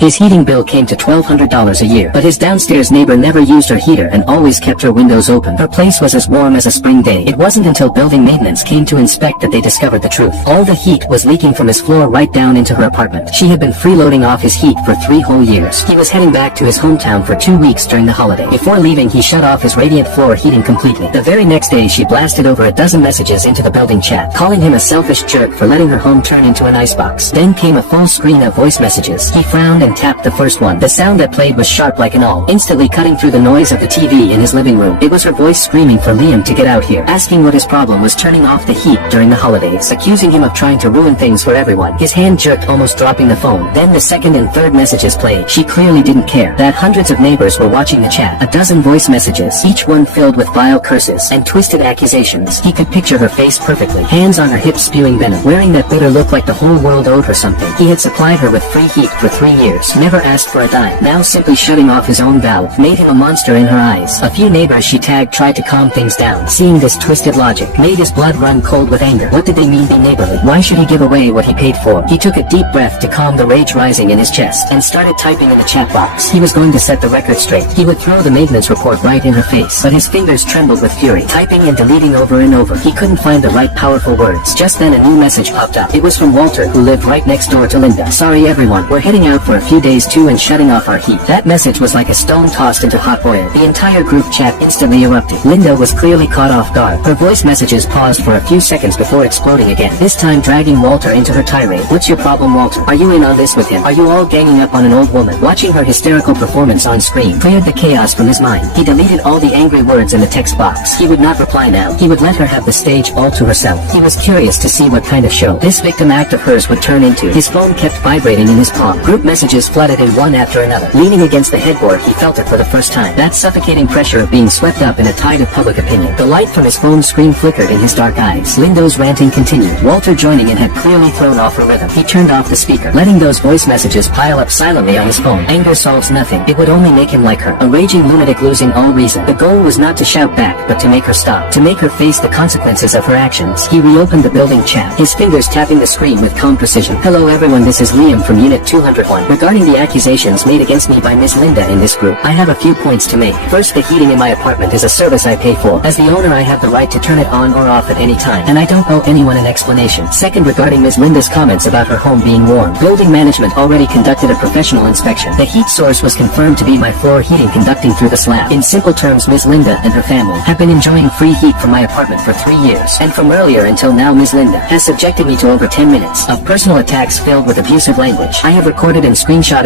His heating bill came to $1,200 a year, but his downstairs neighbor never used her heater and always kept her windows open. Her place was as warm as a spring day. It wasn't until building maintenance came to inspect that they discovered the truth. All the heat was leaking from his floor right down into her apartment. She had been freeloading off his heat for 3 whole years. He was heading back to his hometown for 2 weeks during the holiday. Before leaving, he shut off his radiant floor heating completely. The very next day, she blasted over a dozen messages into the building chat, calling him a selfish jerk for letting her home turn into an icebox. Then came a full screen of voice messages. He frowned and tapped the first one. The sound that played was sharp like an awl, instantly cutting through the noise of the TV in his living room. It was her voice screaming for Liam to get out here, asking what his problem was turning off the heat during the holidays, accusing him of trying to ruin things for everyone. His hand jerked, almost dropping the phone. Then the second and third messages played. She clearly didn't care that hundreds of neighbors were watching the chat. A dozen voice messages, each one filled with vile curses and twisted accusations. He could picture her face perfectly, hands on her hips spewing venom, wearing that bitter look like the whole world owed her something. He had supplied her with free heat for 3 years, never asked for a dime. Now simply shutting off his own valve made him a monster in her eyes. A few neighbors she tagged tried to calm things down. Seeing this twisted logic made his blood run cold with anger. What did they mean be neighborly? Why should he give away what he paid for? He took a deep breath to calm the rage rising in his chest and started typing in the chat box. He was going to set the record straight. He would throw the maintenance report right in her face, but his fingers trembled with fury, typing and deleting over and over. He couldn't find the right powerful words. Just then a new message popped up. It was from Walter, who lived right next door to Linda. Sorry everyone, we're heading out for a few days too and shutting off our heat. That message was like a stone tossed into hot oil. The entire group chat instantly erupted. Linda was clearly caught off guard. Her voice messages paused for a few seconds before exploding again, this time dragging Walter into her tirade. What's your problem, Walter? Are you in on this with him? Are you all ganging up on an old woman? Watching her hysterical performance on screen cleared the chaos from his mind. He deleted all the angry words in the text box. He would not reply now. He would let her have the stage all to herself. He was curious to see what kind of show this victim act of hers would turn into. His phone kept vibrating in his palm. Group messages flooded in one after another. Leaning against the headboard, he felt it for the first time. That suffocating pressure of being swept up in a tide of public opinion. The light from his phone screen flickered in his dark eyes. Linda's ranting continued. Walter joining in had clearly thrown off her rhythm. He turned off the speaker, letting those voice messages pile up silently on his phone. Anger solves nothing. It would only make him like her. A raging lunatic losing all reason. The goal was not to shout back, but to make her stop. To make her face the consequences of her actions. He reopened the building chat, his fingers tapping the screen with calm precision. Hello everyone, this is Liam from Unit 201. Regarding the accusations made against me by Miss Linda in this group, I have a few points to make. First, the heating in my apartment is a service I pay for. As the owner, I have the right to turn it on or off at any time, and I don't owe anyone an explanation. Second, regarding Ms. Linda's comments about her home being warm, building management already conducted a professional inspection. The heat source was confirmed to be my floor heating conducting through the slab. In simple terms, Ms. Linda and her family have been enjoying free heat from my apartment for 3 years, and from earlier until now Ms. Linda has subjected me to over 10 minutes of personal attacks filled with abusive language. I have recorded and screenshotted